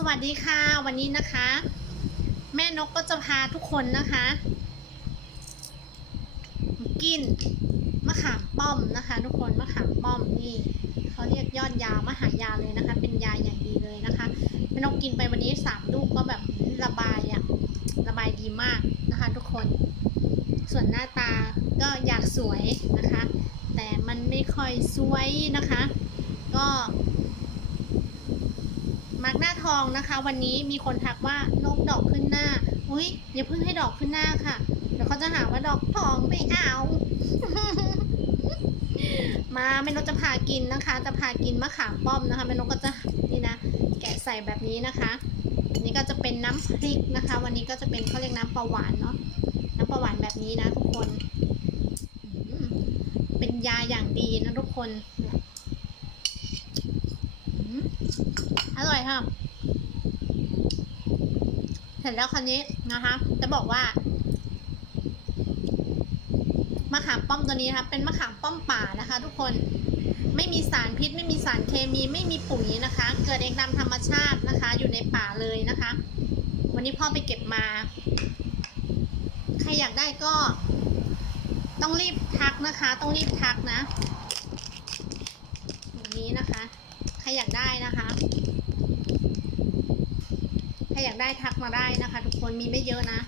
สวัสดีค่ะ วันนี้นะคะ แม่นกก็จะพาทุกคนนะคะ กินมะขามป้อมนะคะ ทุกคนมะขามป้อมนี่เขาเรียกยอดยาวมหายาเลยนะคะ เป็นยาอย่างดีเลยนะคะแม่นกกินไปวันนี้สามลูกก็แบบระบายอะระบายดีมากนะคะ ทุกคน ส่วนหน้าตาก็อยากสวยนะคะ แต่มันไม่ค่อยสวยนะคะ ก็ มาร์กหน้าท องนะคะ วันนี้มีคนทักว่านกดอกขึ้นหน้า อุ้ยอย่าเพิ่งให้ดอกขึ้นหน้าค่ะ เดี๋ยวเขาจะหาว่าดอกทองไม่เอา มาแม่นกจะพากินนะคะ จะพากินมะขามป้อมนะคะแม่นกก็จะนี่นะ แกะใส่แบบนี้นะคะอันนี้ก็จะเป็นน้ำพริกนะคะ วันนี้ก็จะเป็นเขาเรียกน้ำปลาหวานเนาะน้ำปลาหวานแบบนี้นะทุกคน เป็นยาอย่างดีนะทุกคนอืมอร่อยค่ะ เสร็จแล้วคันนี้นะคะ จะบอกว่ามะขามป้อมตัวนี้นะคะเป็นมะขามป้อมป่านะคะ ทุกคนไม่มีสารพิษ ไม่มีสารเคมีไม่มีปุ๋ยนะคะ เกิดเองตามธรรมชาตินะคะ อยู่ในป่าเลยนะคะ วันนี้พ่อไปเก็บมา ใครอยากได้ก็ ต้องรีบทักนะคะ ต้องรีบทักนะแบบนี้นะคะ ใครอยากได้นะคะ ใครอยากได้ทักมาได้นะคะ ทุกคนมีไม่เยอะนะ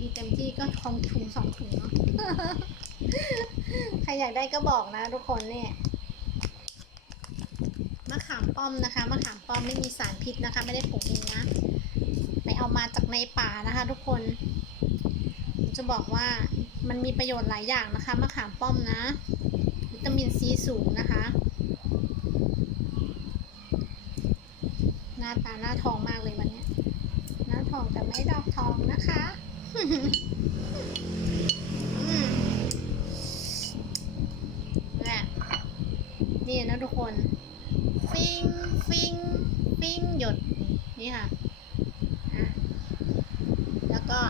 มีเต็มที่ก็ทองถุงสองถุงเนาะใครอยากได้ก็บอกนะ ทุกคนเนี่ยมะขามป้อมนะคะมะขามป้อมไม่มีสารพิษนะคะ ไม่ได้ปลูกเองนะไปเอามาจากในป่านะคะ ทุกคน จะบอกว่ามันมีประโยชน์หลายอย่างนะคะมะขามป้อมนะ วิตามินซีสูงนะคะ ห น้าตาหน้าทองมากเลยวันนี้หน้าทองแต่ไม่ดอกทองนะคะนี่นะทุกคน ฟิงฟิงฟิงหยดนี่ค่ะอะแล้วก็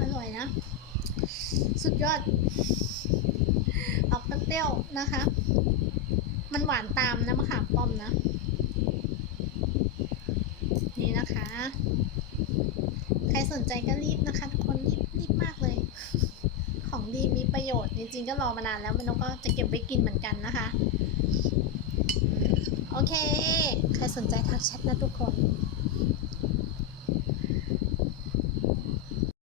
อร่อยนะ สุดยอด เปรี้ยวนะคะ มันหวานตามนะมะขามป้อมนะ นี่นะคะ ใครสนใจก็รีบนะคะทุกคนรีบรีบมากเลย ของดีมีประโยชน์จริงๆก็รอมานานแล้วม่นกก็จะเก็บไว้กินเหมือนกันนะคะ โอเค ใครสนใจทักแชทนะทุกคน